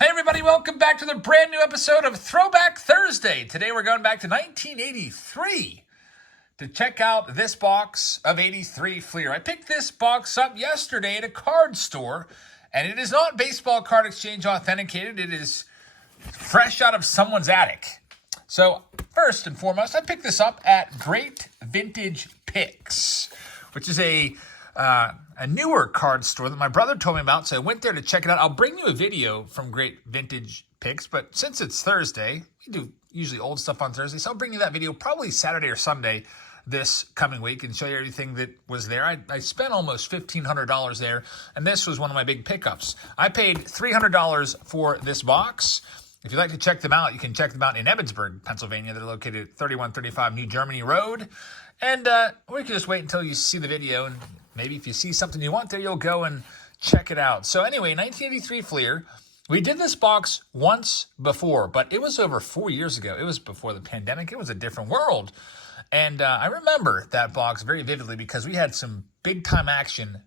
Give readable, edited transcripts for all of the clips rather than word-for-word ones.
Hey everybody, welcome back to the brand new episode of Throwback Thursday. Today we're going back to 1983 to check out this box of 83 FLEER. I picked this box up yesterday at a card store, and it is not Baseball Card Exchange authenticated. It is fresh out of someone's attic. So first and foremost, I picked this up at Great Vintage Picks, which is a newer card store that my brother told me about, so I went there to check it out. I'll bring you a video from Great Vintage Picks, but since it's Thursday, we do usually old stuff on Thursday, so I'll bring you that video probably Saturday or Sunday this coming week and show you everything that was there. I spent almost $1,500 there, and this was one of my big pickups. I paid $300 for this box. If you'd like to check them out, you can check them out in Ebensburg, Pennsylvania. They're located at 3135 New Germany Road. And we can just wait until you see the video, and maybe if you see something you want there, you'll go and check it out. So anyway, 1983 FLEER. We did this box once before, but it was over 4 years ago. It was before the pandemic. It was a different world. And I remember that box very vividly because we had some big-time action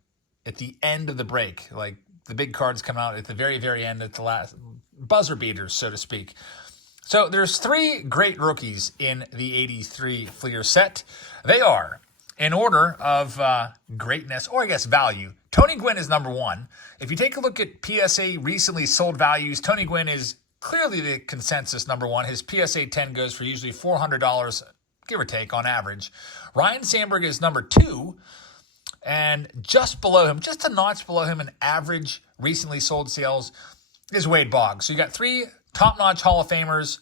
at the end of the break. Like the big cards come out at the very, very end, at the last buzzer beaters, so to speak. So there's three great rookies in the 83 FLEER set. They are, in order of greatness, or I guess value, Tony Gwynn is number one. If you take a look at PSA recently sold values, Tony Gwynn is clearly the consensus number one. His PSA 10 goes for usually $400, give or take, on average. Ryne Sandberg is number two, and just below him, just a notch below him in average recently sold sales, is Wade Boggs. So you got three top-notch Hall of Famers: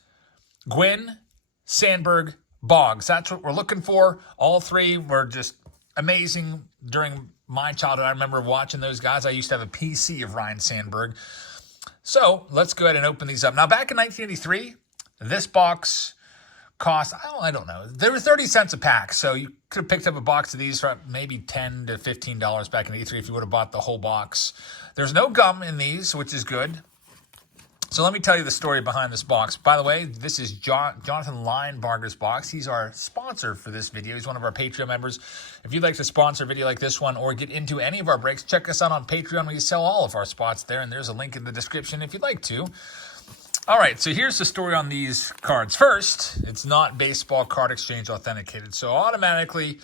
Gwynn, Sandberg, Boggs. That's what we're looking for. All three were just amazing during my childhood. I remember watching those guys. I used to have a PC of Ryne Sandberg. So let's go ahead and open these up. Now, back in 1983, this box cost, I don't know. They were 30 cents a pack, so you could have picked up a box of these for maybe $10 to $15 back in 83 if you would have bought the whole box. There's no gum in these, which is good. So let me tell you the story behind this box. By the way, this is Jonathan Linebarger's box. He's our sponsor for this video. He's one of our Patreon members. If you'd like to sponsor a video like this one or get into any of our breaks, check us out on Patreon. We sell all of our spots there, and there's a link in the description if you'd like to. All right, so here's the story on these cards. First, it's not Baseball Card Exchange authenticated, so automatically,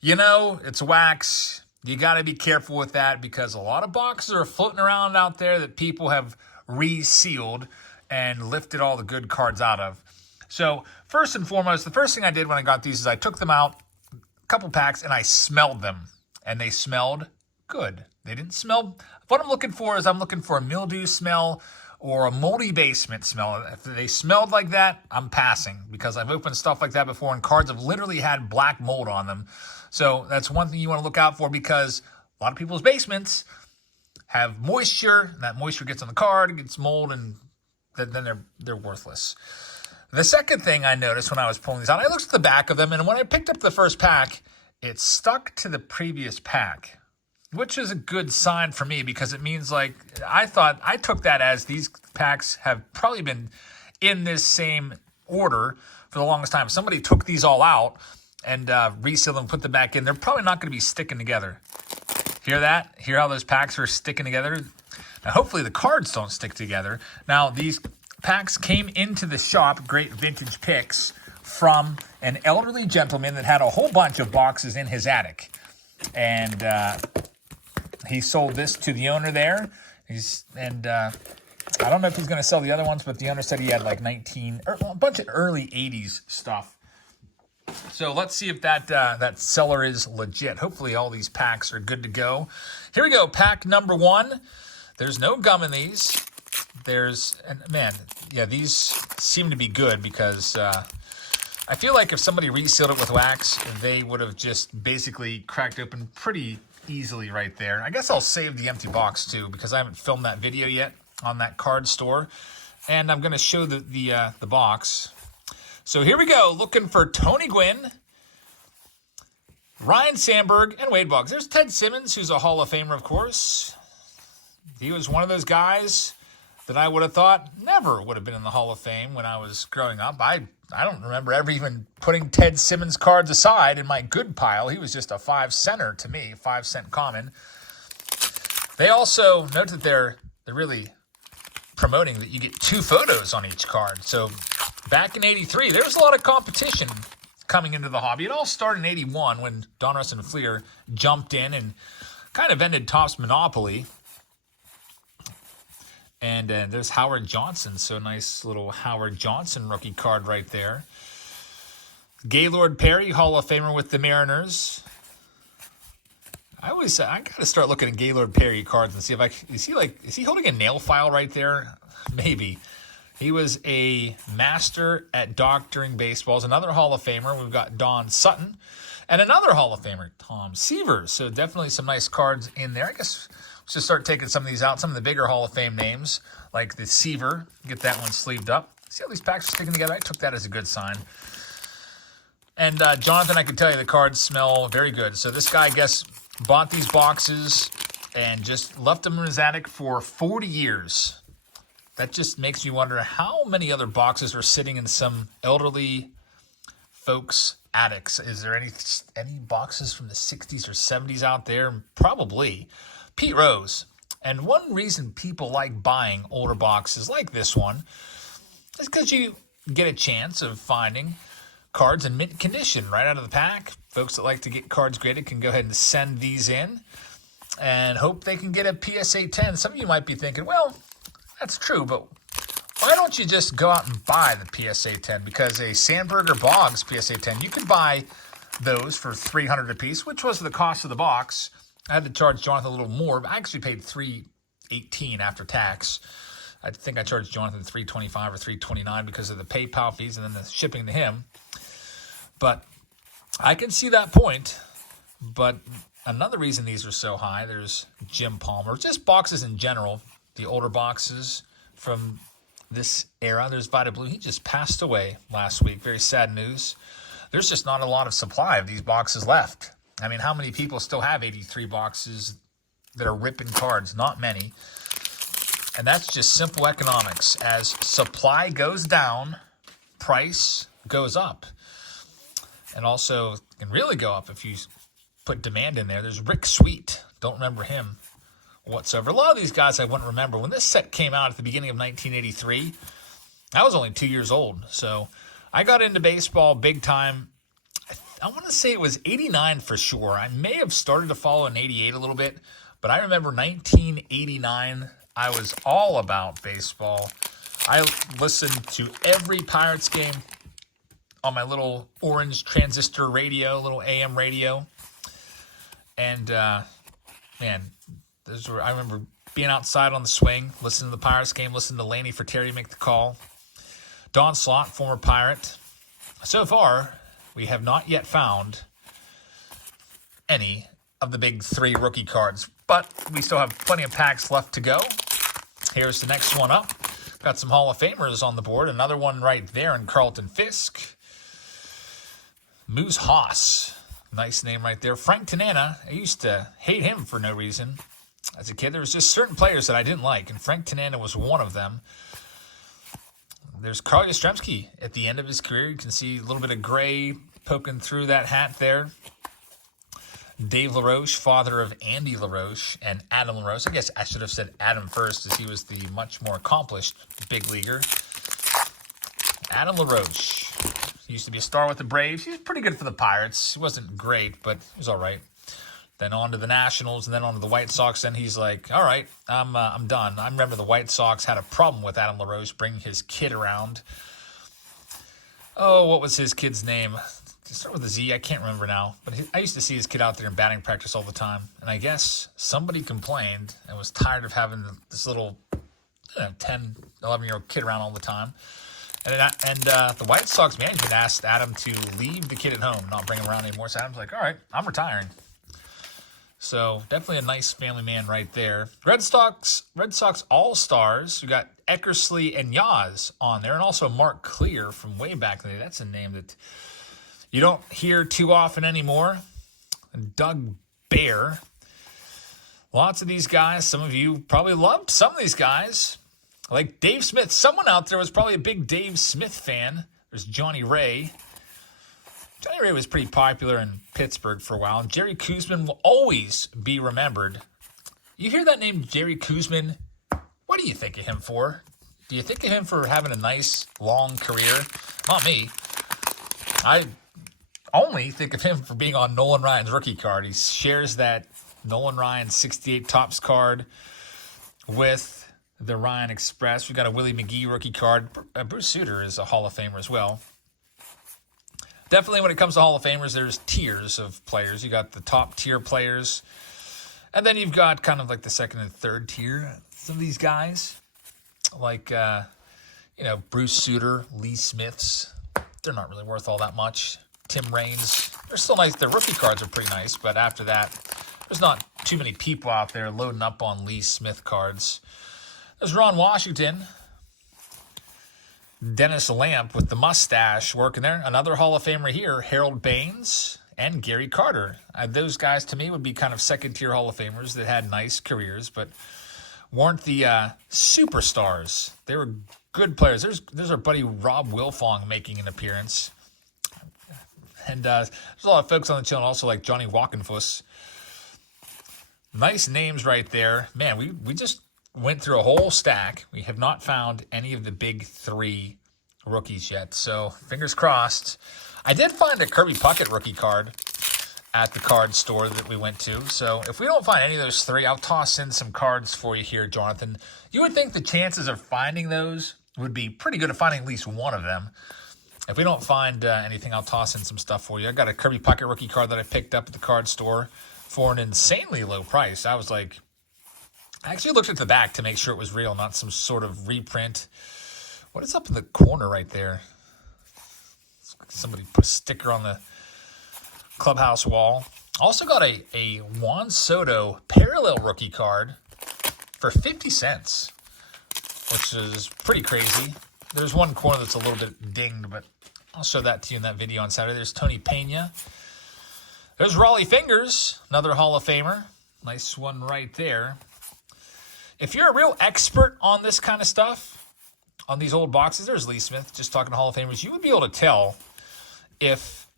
you know, it's wax. You got to be careful with that because a lot of boxes are floating around out there that people have resealed and lifted all the good cards out of. So first and foremost, the first thing I did when I got these is I took them out, a couple packs, and I smelled them. And they smelled good. They didn't smell... What I'm looking for is I'm looking for a mildew smell or a moldy basement smell. If they smelled like that, I'm passing because I've opened stuff like that before and cards have literally had black mold on them. So that's one thing you want to look out for because a lot of people's basements have moisture, and that moisture gets on the card, it gets mold, and then they're worthless. The second thing I noticed when I was pulling these out, I looked at the back of them, and when I picked up the first pack, it stuck to the previous pack, which is a good sign for me because it means, like, I took that as these packs have probably been in this same order for the longest time. Somebody took these all out and resealed them, put them back in. They're probably not going to be sticking together. Hear that? Hear how those packs are sticking together? Now, hopefully the cards don't stick together. Now, these packs came into the shop, Great Vintage Picks, from an elderly gentleman that had a whole bunch of boxes in his attic. And he sold this to the owner there. I don't know if he's going to sell the other ones, but the owner said he had like a bunch of early 80s stuff. So let's see if that seller is legit. Hopefully all these packs are good to go. Here we go, pack number one. There's no gum in these. These seem to be good because I feel like if somebody resealed it with wax, they would have just basically cracked open pretty easily right there. I guess I'll save the empty box too because I haven't filmed that video yet on that card store. And I'm going to show the box. So here we go, looking for Tony Gwynn, Ryne Sandberg, and Wade Boggs. There's Ted Simmons, who's a Hall of Famer, of course. He was one of those guys that I would have thought never would have been in the Hall of Fame when I was growing up. I don't remember ever even putting Ted Simmons cards aside in my good pile. He was just a 5-center to me, 5-cent common. They also, note that they're really promoting that you get 2 photos on each card. So back in 83, there was a lot of competition coming into the hobby. It all started in 81 when Donruss and FLEER jumped in and kind of ended Topps monopoly. And there's Howard Johnson. So nice little Howard Johnson rookie card right there. Gaylord Perry, Hall of Famer with the Mariners. I always say I gotta start looking at Gaylord Perry cards and see if is he holding a nail file right there? Maybe. He was a master at doctoring baseballs. Another Hall of Famer. We've got Don Sutton. And another Hall of Famer, Tom Seaver. So definitely some nice cards in there. I guess let's just start taking some of these out. Some of the bigger Hall of Fame names, like the Seaver. Get that one sleeved up. See how these packs are sticking together? I took that as a good sign. And Jonathan, I can tell you the cards smell very good. So this guy, I guess, bought these boxes and just left them in his attic for 40 years. That just makes me wonder how many other boxes are sitting in some elderly folks' attics. Is there any boxes from the 60s or 70s out there? Probably. Pete Rose. And one reason people like buying older boxes like this one is because you get a chance of finding cards in mint condition right out of the pack. Folks that like to get cards graded can go ahead and send these in and hope they can get a PSA 10. Some of you might be thinking, well, that's true, but why don't you just go out and buy the PSA 10? Because a SANDBERG or BOGGS PSA 10, you could buy those for $300 a piece, which was the cost of the box. I had to charge Jonathan a little more, but I actually paid $318 after tax. I think I charged Jonathan $325 or $329 because of the PayPal fees and then the shipping to him. But I can see that point. But another reason these are so high, there's Jim Palmer. Just boxes in general, the older boxes from this era. There's Vita Blue. He just passed away last week. Very sad news. There's just not a lot of supply of these boxes left. I mean, how many people still have 83 boxes that are ripping cards? Not many. And that's just simple economics. As supply goes down, price goes up. And also can really go up if you put demand in there. There's Rick Sweet. Don't remember him whatsoever. A lot of these guys I wouldn't remember. When this set came out at the beginning of 1983, I was only 2 years old. So I got into baseball big time. I want to say it was 89 for sure. I may have started to follow in 88 a little bit, but I remember 1989, I was all about baseball. I listened to every Pirates game on my little orange transistor radio, little AM radio. And, man, I remember being outside on the swing, listening to the Pirates game, listening to Laney Fratteri make the call. Don Slott, former Pirate. So far, we have not yet found any of the big 3 rookie cards, but we still have plenty of packs left to go. Here's the next one up. Got some Hall of Famers on the board. Another one right there in Carlton Fisk. Moose Haas. Nice name right there. Frank Tanana. I used to hate him for no reason. As a kid, there was just certain players that I didn't like, and Frank Tanana was one of them. There's Carl Yastrzemski at the end of his career. You can see a little bit of gray poking through that hat there. Dave LaRoche, father of Andy LaRoche and Adam LaRoche. I guess I should have said Adam first, as he was the much more accomplished big leaguer. Adam LaRoche. He used to be a star with the Braves. He was pretty good for the Pirates. He wasn't great, but he was all right. Then on to the Nationals, and then on to the White Sox. Then he's like, all right, I'm done. I remember the White Sox had a problem with Adam LaRoche bringing his kid around. Oh, what was his kid's name? Start with a Z. I can't remember now. But I used to see his kid out there in batting practice all the time. And I guess somebody complained and was tired of having this little 10, 11-year-old kid around all the time. And the White Sox management asked Adam to leave the kid at home, not bring him around anymore. So Adam's like, all right, I'm retiring. So definitely a nice family man right there. Red Sox All-Stars. We got Eckersley and Yaz on there. And also Mark Clear from way back in the day. That's a name that you don't hear too often anymore. And Doug Bear. Lots of these guys. Some of you probably loved some of these guys. Like Dave Smith. Someone out there was probably a big Dave Smith fan. There's Johnny Ray. Johnny Ray was pretty popular in Pittsburgh for a while. And Jerry Koosman will always be remembered. You hear that name, Jerry Koosman? What do you think of him for? Do you think of him for having a nice, long career? Not me. I only think of him for being on Nolan Ryan's rookie card. He shares that Nolan Ryan 68 Topps card with the Ryan Express. We got a Willie McGee rookie card. Bruce Sutter is a Hall of Famer as well. Definitely when it comes to Hall of Famers, there's tiers of players. You got the top tier players, and then you've got kind of like the second and third tier. Some of these guys, like, Bruce Sutter, Lee Smiths, they're not really worth all that much. Tim Raines, they're still nice. Their rookie cards are pretty nice, but after that, there's not too many people out there loading up on Lee Smith cards. There's Ron Washington. Dennis Lamp with the mustache working there. Another Hall of Famer here, Harold Baines and Gary Carter. Those guys, to me, would be kind of second-tier Hall of Famers that had nice careers, but weren't the superstars. They were good players. There's our buddy Rob Wilfong making an appearance. And there's a lot of folks on the channel also like Johnny Walkenfuss. Nice names right there. Man, we just went through a whole stack. We have not found any of the big three rookies yet. So fingers crossed. I did find a Kirby Puckett rookie card at the card store that we went to. So if we don't find any of those three, I'll toss in some cards for you here, Jonathan. You would think the chances of finding those would be pretty good of finding at least one of them. If we don't find anything, I'll toss in some stuff for you. I got a Kirby Puckett rookie card that I picked up at the card store for an insanely low price. I was like, I actually looked at the back to make sure it was real, not some sort of reprint. What is up in the corner right there? Somebody put a sticker on the clubhouse wall. Also got a Juan Soto parallel rookie card for 50 cents, which is pretty crazy. There's one corner that's a little bit dinged, but I'll show that to you in that video on Saturday. There's Tony Pena. There's Raleigh Fingers, another Hall of Famer. Nice one right there. If you're a real expert on this kind of stuff, on these old boxes, there's Lee Smith, just talking to Hall of Famers, you would be able to tell if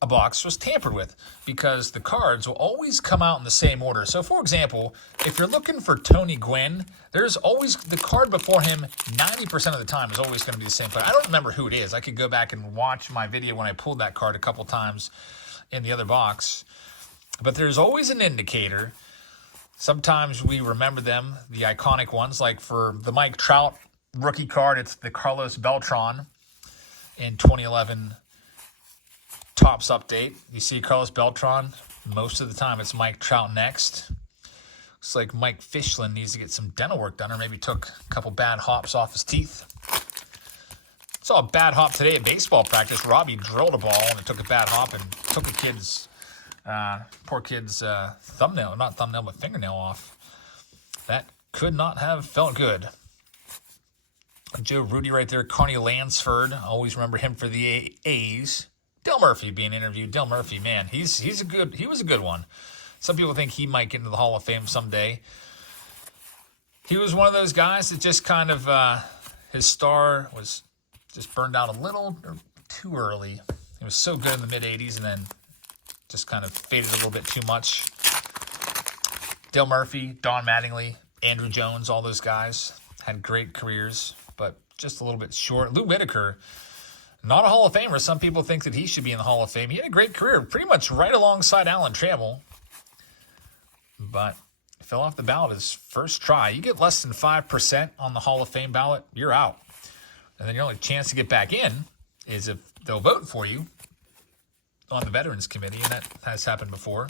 a box was tampered with because the cards will always come out in the same order. So, for example, if you're looking for Tony Gwynn, there's always the card before him 90% of the time is always going to be the same player. I don't remember who it is. I could go back and watch my video when I pulled that card a couple times in the other box. But there's always an indicator. Sometimes we remember them, the iconic ones, like for the Mike Trout rookie card, it's the Carlos Beltran in 2011 Topps update. You see Carlos Beltran, most of the time it's Mike Trout next. Looks like Mike Fishland needs to get some dental work done or maybe took a couple bad hops off his teeth. Saw a bad hop today at baseball practice. Robbie drilled a ball and it took a bad hop and took a kid's poor kid's thumbnail, not thumbnail, but fingernail off. That could not have felt good. Joe Rudy right there. Carney Lansford. Always remember him for the A's. Dale Murphy being interviewed. Dale Murphy, man, he was a good one. Some people think he might get into the Hall of Fame someday. He was one of those guys that just kind of, his star was just burned out a little too early. He was so good in the mid-'80s and then just kind of faded a little bit too much. Dale Murphy, Don Mattingly, Andrew Jones, all those guys had great careers, but just a little bit short. Lou Whitaker, not a Hall of Famer. Some people think that he should be in the Hall of Fame. He had a great career, pretty much right alongside Alan Trammell, but fell off the ballot his first try. You get less than 5% on the Hall of Fame ballot, you're out. And then your only chance to get back in is if they'll vote for you on the Veterans Committee, and that has happened before.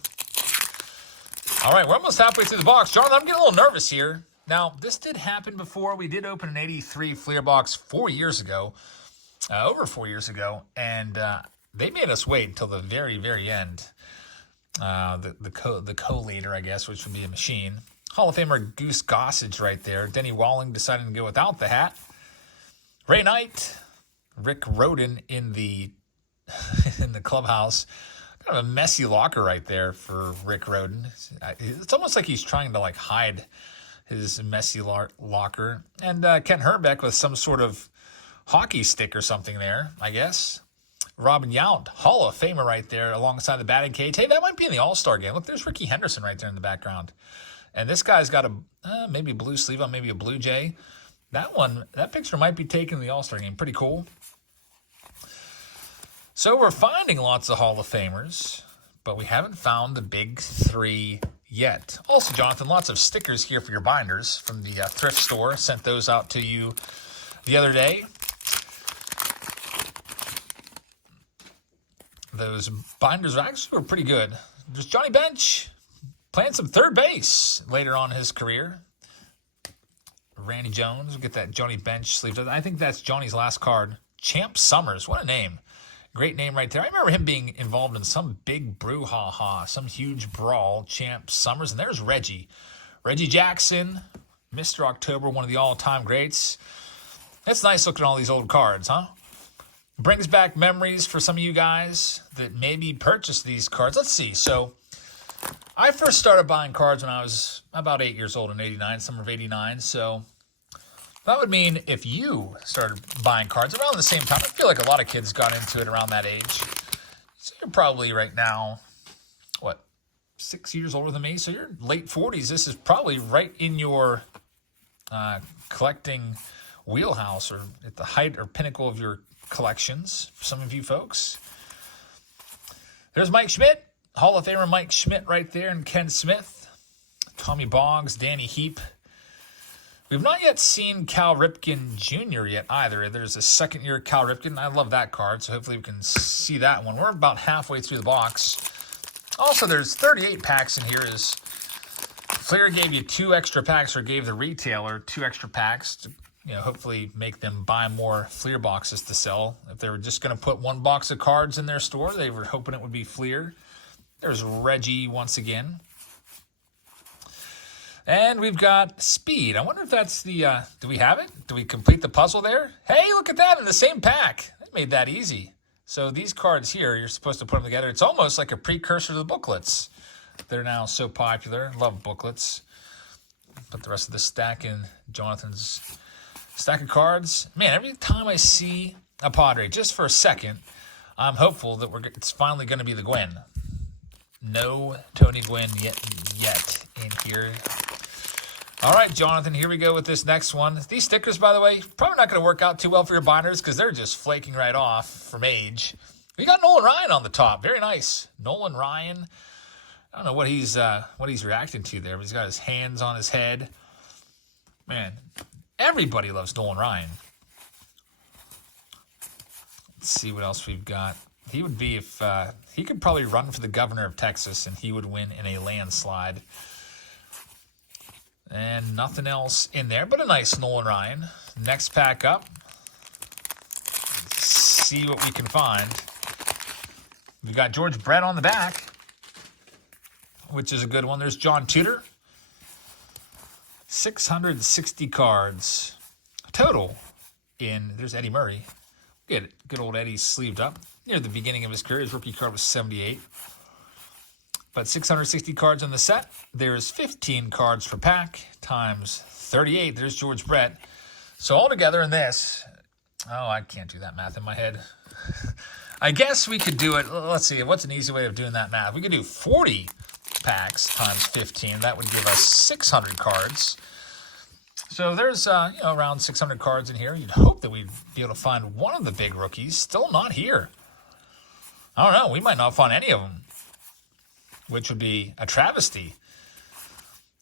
All right, we're almost halfway through the box. Jonathan, I'm getting a little nervous here. Now, this did happen before. We did open an 83 FLEER box 4 years ago, over 4 years ago, and they made us wait until the very, very end. The collator, I guess, which would be a machine. Hall of Famer Goose Gossage right there. Denny Walling deciding to go without the hat. Ray Knight, Rick Rhoden in the in the clubhouse. Kind of a messy locker right there for Rick Rhoden. It's almost like he's trying to hide his messy locker. And Kent Herbeck with some sort of hockey stick or something there, I guess. Robin Yount, Hall of Famer right there alongside the batting cage. Hey, that might be in the All-Star game. Look, there's Ricky Henderson right there in the background. And this guy's got a maybe a blue sleeve on, maybe a Blue Jay. That picture might be taken in the All-Star game. Pretty cool. So we're finding lots of Hall of Famers, but we haven't found the big three yet. Also, Jonathan, lots of stickers here for your binders from the thrift store. Sent those out to you the other day. Those binders actually were pretty good. There's Johnny Bench playing some third base later on in his career. Randy Jones, we'll get that Johnny Bench sleeve. I think that's Johnny's last card. Champ Summers, what a name. Great name right there. I remember him being involved in some big brouhaha, some huge brawl. Champ Summers, and there's Reggie. Reggie Jackson, Mr. October, one of the all-time greats. It's nice looking at all these old cards, huh? Brings back memories for some of you guys that maybe purchased these cards. Let's see. So I first started buying cards when I was about 8 years old in 89, summer of 89. So that would mean if you started buying cards around the same time, I feel like a lot of kids got into it around that age. So you're probably right now, 6 years older than me. So you're late 40s. This is probably right in your collecting wheelhouse, or at the height or pinnacle of your collections, for some of you folks. There's Mike Schmidt, Hall of Famer Mike Schmidt right there, and Ken Smith, Tommy Boggs, Danny Heap. We've not yet seen Cal Ripken Jr. yet either. There's a second-year Cal Ripken. I love that card, so hopefully we can see that one. We're about halfway through the box. Also, there's 38 packs in here. FLEER gave you 2 extra packs, or gave the retailer 2 extra packs to hopefully make them buy more FLEER boxes to sell. If they were just going to put 1 box of cards in their store, they were hoping it would be FLEER. There's Reggie once again. And we've got Speed. I wonder if that's the, do we have it? Do we complete the puzzle there? Hey, look at that in the same pack. That made that easy. So these cards here, you're supposed to put them together. It's almost like a precursor to the booklets. They're now so popular. Love booklets. Put the rest of the stack in Jonathan's stack of cards. Man, every time I see a Padre, just for a second, I'm hopeful that it's finally going to be the Gwynn. No Tony Gwynn yet in here. All right, Jonathan, here we go with this next one. These stickers, by the way, probably not going to work out too well for your binders because they're just flaking right off from age. We got Nolan Ryan on the top. Very nice. Nolan Ryan. I don't know what he's reacting to there, but he's got his hands on his head. Man, everybody loves Nolan Ryan. Let's see what else we've got. He would be if he could probably run for the governor of Texas, and he would win in a landslide. And nothing else in there, but a nice Nolan Ryan. Next pack up. Let's see what we can find. We've got George Brett on the back, which is a good one. There's John Tudor. 660 cards total there's Eddie Murray. Good old Eddie sleeved up. Near the beginning of his career, his rookie card was 78. But 660 cards in the set. There's 15 cards per pack times 38. There's George Brett. So altogether in this, I can't do that math in my head. I guess we could do it. Let's see. What's an easy way of doing that math? We could do 40 packs times 15. That would give us 600 cards. So there's around 600 cards in here. You'd hope that we'd be able to find one of the big rookies. Still not here. I don't know. We might not find any of them, which would be a travesty.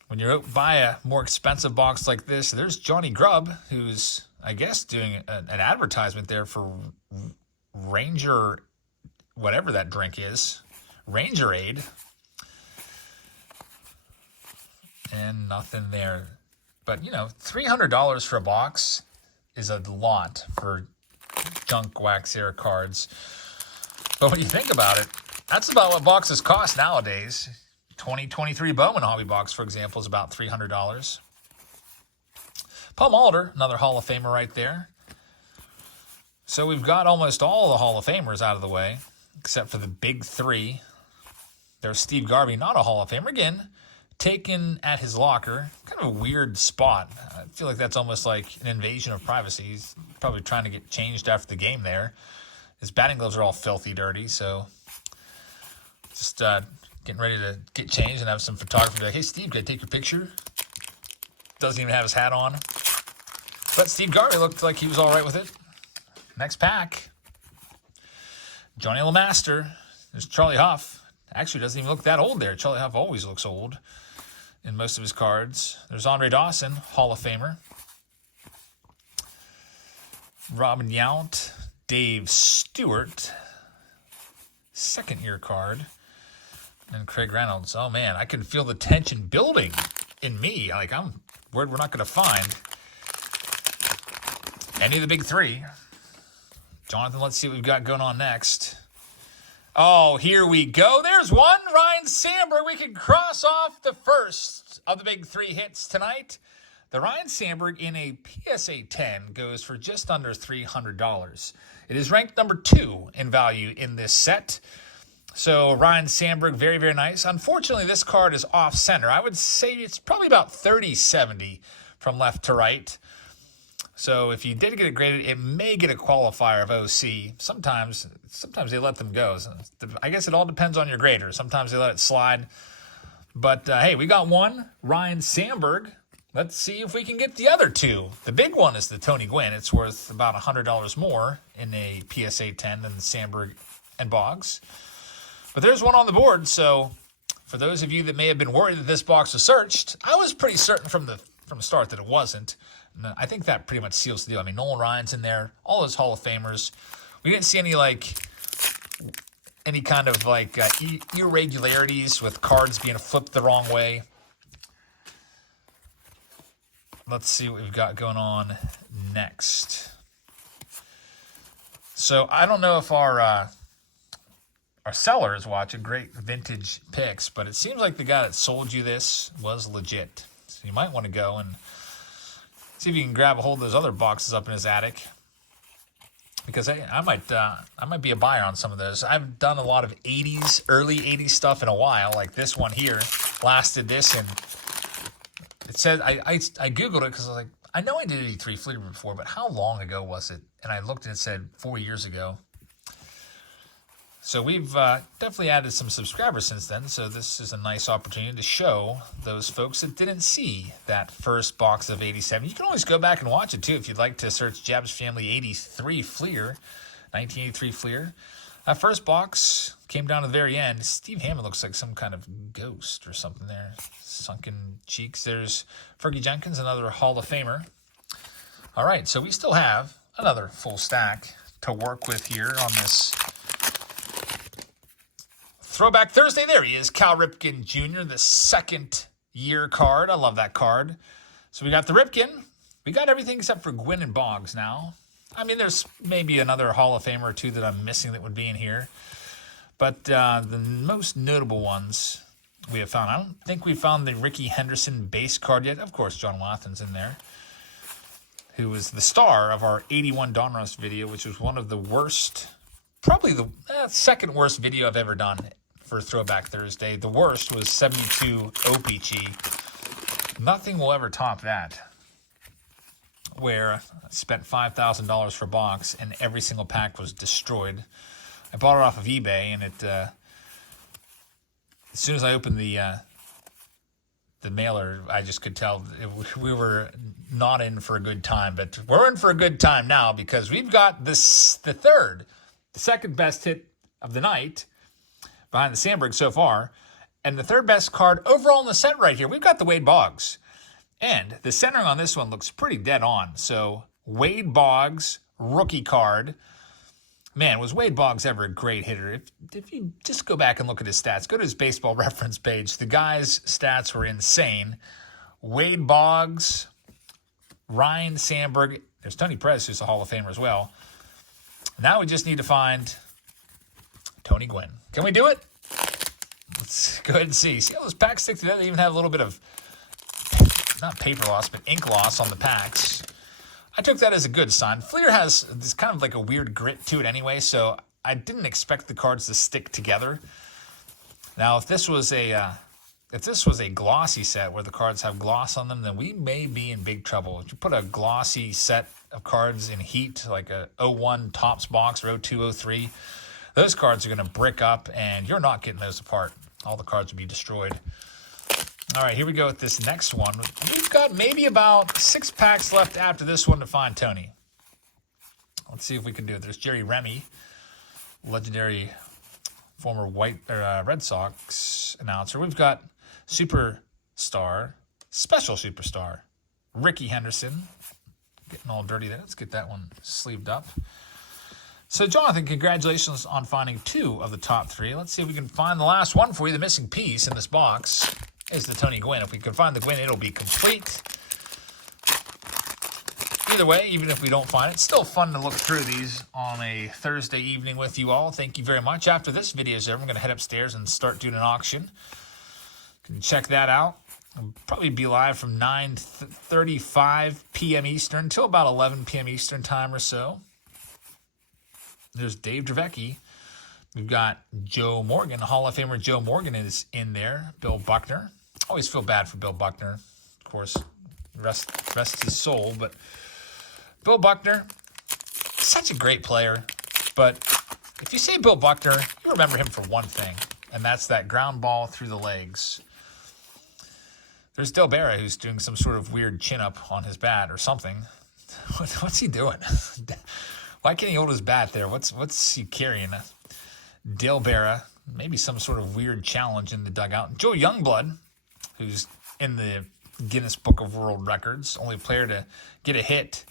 When you buy a more expensive box like this, there's Johnny Grubb, who's, I guess, doing an advertisement there for Ranger, whatever that drink is, Ranger Aid. And nothing there. But, $300 for a box is a lot for junk wax air cards. But when you think about it, that's about what boxes cost nowadays. 2023 Bowman Hobby Box, for example, is about $300. Paul Alder, another Hall of Famer right there. So we've got almost all the Hall of Famers out of the way, except for the big three. There's Steve Garvey, not a Hall of Famer. Again, taken at his locker. Kind of a weird spot. I feel like that's almost like an invasion of privacy. He's probably trying to get changed after the game there. His batting gloves are all filthy dirty, so just getting ready to get changed and have some photography be like, hey, Steve, can I take your picture? Doesn't even have his hat on. But Steve Garvey looked like he was all right with it. Next pack. Johnny LeMaster. There's Charlie Huff. Actually, doesn't even look that old there. Charlie Huff always looks old in most of his cards. There's Andre Dawson, Hall of Famer. Robin Yount. Dave Stewart. Second-year card. And Craig Reynolds. Oh, man, I can feel the tension building in me. Like, I'm worried we're not going to find any of the big three. Jonathan, let's see what we've got going on next. Oh, here we go. There's one. Ryan Sandberg. We can cross off the first of the big three hits tonight. The Ryan Sandberg in a PSA 10 goes for just under $300. It is ranked number 2 in value in this set. So Ryan Sandberg, very, very nice. Unfortunately, this card is off-center. I would say it's probably about 30-70 from left to right. So if you did get it graded, it may get a qualifier of OC. Sometimes they let them go. So I guess it all depends on your grader. Sometimes they let it slide. But, hey, we got one, Ryan Sandberg. Let's see if we can get the other two. The big one is the Tony Gwynn. It's worth about $100 more in a PSA 10 than the Sandberg and Boggs. But there's one on the board, so for those of you that may have been worried that this box was searched, I was pretty certain from the start that it wasn't. And I think that pretty much seals the deal. I mean, Nolan Ryan's in there, all those Hall of Famers. We didn't see any kind of irregularities with cards being flipped the wrong way. Let's see what we've got going on next. So I don't know if our seller is watching. Great vintage picks, but it seems like the guy that sold you this was legit. So you might want to go and see if you can grab a hold of those other boxes up in his attic, because I might be a buyer on some of those. I've done a lot of early 80s stuff in a while, like this one here. Lasted this, and it said I Googled it because I was like, I know I did 83 FLEER before, but how long ago was it? And I looked and it said 4 years ago. So we've definitely added some subscribers since then, so this is a nice opportunity to show those folks that didn't see that first box of 87. You can always go back and watch it, too, if you'd like to search Jab's Family 83 FLEER, 1983 FLEER. That first box came down to the very end. Steve Hammond looks like some kind of ghost or something there. Sunken cheeks. There's Fergie Jenkins, another Hall of Famer. All right, so we still have another full stack to work with here on this Throwback Thursday. There he is, Cal Ripken Jr., the second-year card. I love that card. So we got the Ripken. We got everything except for GWYNN and Boggs now. I mean, there's maybe another Hall of Famer or two that I'm missing that would be in here. But the most notable ones we have found. I don't think we found the Ricky Henderson base card yet. Of course, John Wathan's in there, who was the star of our 81 Donruss video, which was one of the worst, probably the second worst video I've ever done for Throwback Thursday. The worst was 72 OPG. Nothing will ever top that, where I spent $5,000 for a box and every single pack was destroyed. I bought it off of eBay, and it as soon as I opened the mailer, I just could tell we were not in for a good time. But we're in for a good time now, because we've got the second best hit of the night behind the Sandberg so far, and the third best card overall in the set right here. We've got the Wade Boggs. And the centering on this one looks pretty dead on. So Wade Boggs, rookie card. Man, was Wade Boggs ever a great hitter? If you just go back and look at his stats, go to his baseball reference page. The guy's stats were insane. Wade Boggs, Ryan Sandberg. There's Tony Perez, who's a Hall of Famer as well. Now we just need to find Tony Gwynn. Can we do it? Let's go ahead and see. See how those packs stick together? They even have a little bit of, not paper loss, but ink loss on the packs. I took that as a good sign. FLEER has this kind of like a weird grit to it anyway, so I didn't expect the cards to stick together. Now, if this was a glossy set where the cards have gloss on them, then we may be in big trouble. If you put a glossy set of cards in heat, like a 01 Topps box or 02, 03, those cards are going to brick up, and you're not getting those apart. All the cards will be destroyed. All right, here we go with this next one. We've got maybe about 6 packs left after this one to find Tony. Let's see if we can do it. There's Jerry Remy, legendary former Red Sox announcer. We've got superstar, special superstar, Ricky Henderson. Getting all dirty there. Let's get that one sleeved up. So, Jonathan, congratulations on finding 2 of the top 3. Let's see if we can find the last one for you. The missing piece in this box is the Tony Gwynn. If we can find the Gwynn, it'll be complete. Either way, even if we don't find it, it's still fun to look through these on a Thursday evening with you all. Thank you very much. After this video is over, I'm going to head upstairs and start doing an auction. You can check that out. I'll probably be live from 9:35 p.m. Eastern until about 11 p.m. Eastern time or so. There's Dave Dravecki. We've got Joe Morgan. Hall of Famer Joe Morgan is in there. Bill Buckner. Always feel bad for Bill Buckner. Of course, rest his soul. But Bill Buckner, such a great player. But if you say Bill Buckner, you remember him for one thing, and that's that ground ball through the legs. There's Del Barra, who's doing some sort of weird chin-up on his bat or something. What's he doing? Why can't he hold his bat there? What's he carrying? Del Barra, maybe some sort of weird challenge in the dugout. Joe Youngblood, who's in the Guinness Book of World Records, only player to get a hit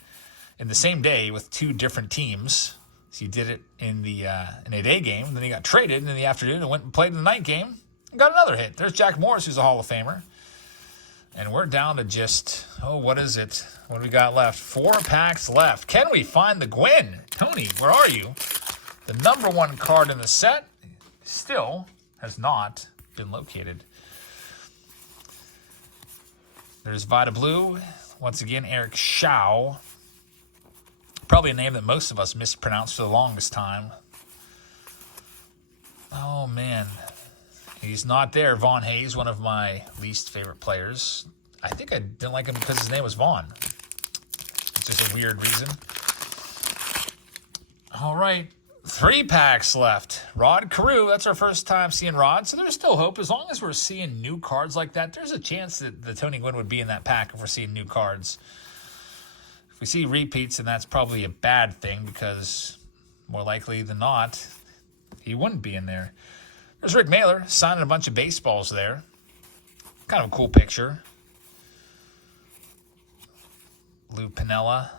in the same day with 2 different teams. So he did it in a day game, and then he got traded in the afternoon and went and played in the night game and got another hit. There's Jack Morris, who's a Hall of Famer. And we're down to just, what is it? What do we got left? 4 packs left. Can we find the Gwynn? Tony, where are you? The number 1 card in the set still has not been located. There's Vita Blue. Once again, Eric Shao. Probably a name that most of us mispronounced for the longest time. Oh, man. He's not there. Vaughn Hayes, one of my least favorite players. I think I didn't like him because his name was Vaughn. It's just a weird reason. All right. 3 packs left. Rod Carew, that's our first time seeing Rod, so there's still hope. As long as we're seeing new cards like that, there's a chance that the Tony Gwynn would be in that pack if we're seeing new cards. If we see repeats, then that's probably a bad thing because more likely than not, he wouldn't be in there. There's Rick Mailer signing a bunch of baseballs there. Kind of a cool picture. Lou Piniella,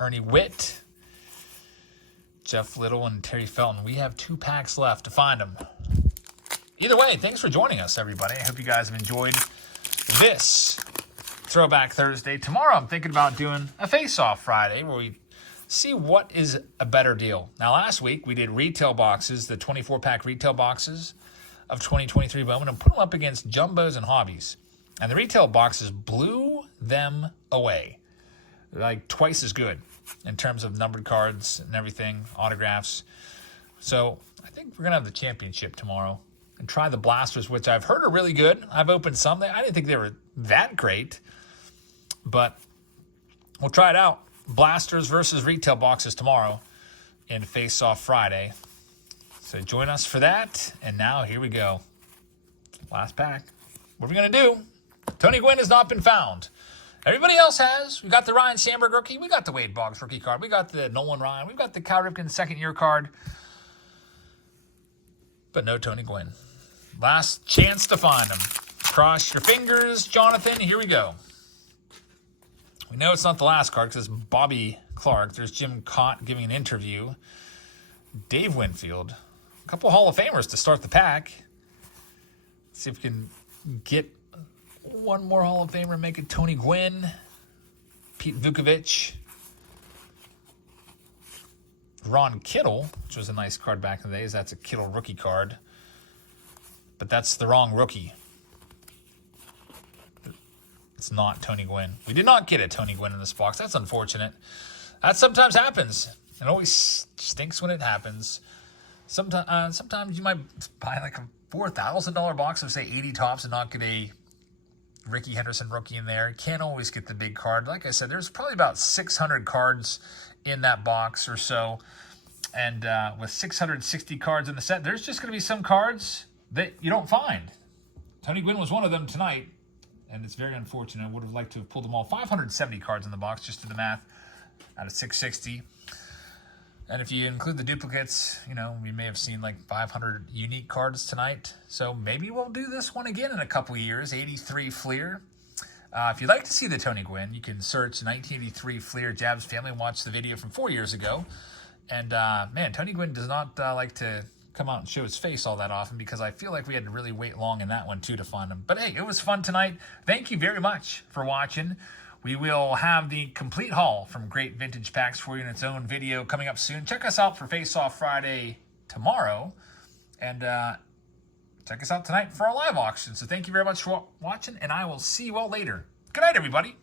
Ernie Witt, Jeff Little, and Terry Felton. We have 2 packs left to find them. Either way, thanks for joining us, everybody. I hope you guys have enjoyed this Throwback Thursday. Tomorrow, I'm thinking about doing a face-off Friday where we see what is a better deal. Now, last week, we did retail boxes, the 24-pack retail boxes of 2023 Bowman, and put them up against jumbos and hobbies. And the retail boxes blew them away. They're like twice as good in terms of numbered cards and everything, autographs. So I think we're going to have the championship tomorrow and try the blasters, which I've heard are really good. I've opened some. I didn't think they were that great, but we'll try it out. Blasters versus retail boxes tomorrow in Face Off Friday. So join us for that. And now here we go. Last pack. What are we going to do? Tony Gwynn has not been found. Everybody else has. We got the Ryan Sandberg rookie. We got the Wade Boggs rookie card. We got the Nolan Ryan. We've got the Cal Ripken second-year card. But no Tony Gwynn. Last chance to find him. Cross your fingers, Jonathan. Here we go. We know it's not the last card because it's Bobby Clark. There's Jim Cott giving an interview. Dave Winfield. A couple Hall of Famers to start the pack. Let's see if we can get one more Hall of Famer and make it Tony Gwynn. Pete Vukovich. Ron Kittle, which was a nice card back in the days. That's a Kittle rookie card. But that's the wrong rookie. It's not Tony Gwynn. We did not get a Tony Gwynn in this box. That's unfortunate. That sometimes happens. It always stinks when it happens. Sometimes you might buy like a $4,000 box of, say, 80 tops and not get a Ricky Henderson rookie in there. Can't always get the big card. Like I said, there's probably about 600 cards in that box or so. And with 660 cards in the set, there's just going to be some cards that you don't find. Tony Gwynn was one of them tonight, and it's very unfortunate. I would have liked to have pulled them all. 570 cards in the box, just to the math, out of 660. And if you include the duplicates, you know, we may have seen like 500 unique cards tonight. So maybe we'll do this one again in a couple years. 83 FLEER. If you'd like to see the Tony Gwynn, you can search 1983 FLEER Jab's Family and watch the video from 4 years ago. And man, Tony Gwynn does not like to come out and show his face all that often, because I feel like we had to really wait long in that one too to find him. But hey, it was fun tonight. Thank you very much for watching. We will have the complete haul from Great Vintage Packs for you in its own video coming up soon. Check us out for Face Off Friday tomorrow. And check us out tonight for our live auction. So thank you very much for watching, and I will see you all later. Good night, everybody.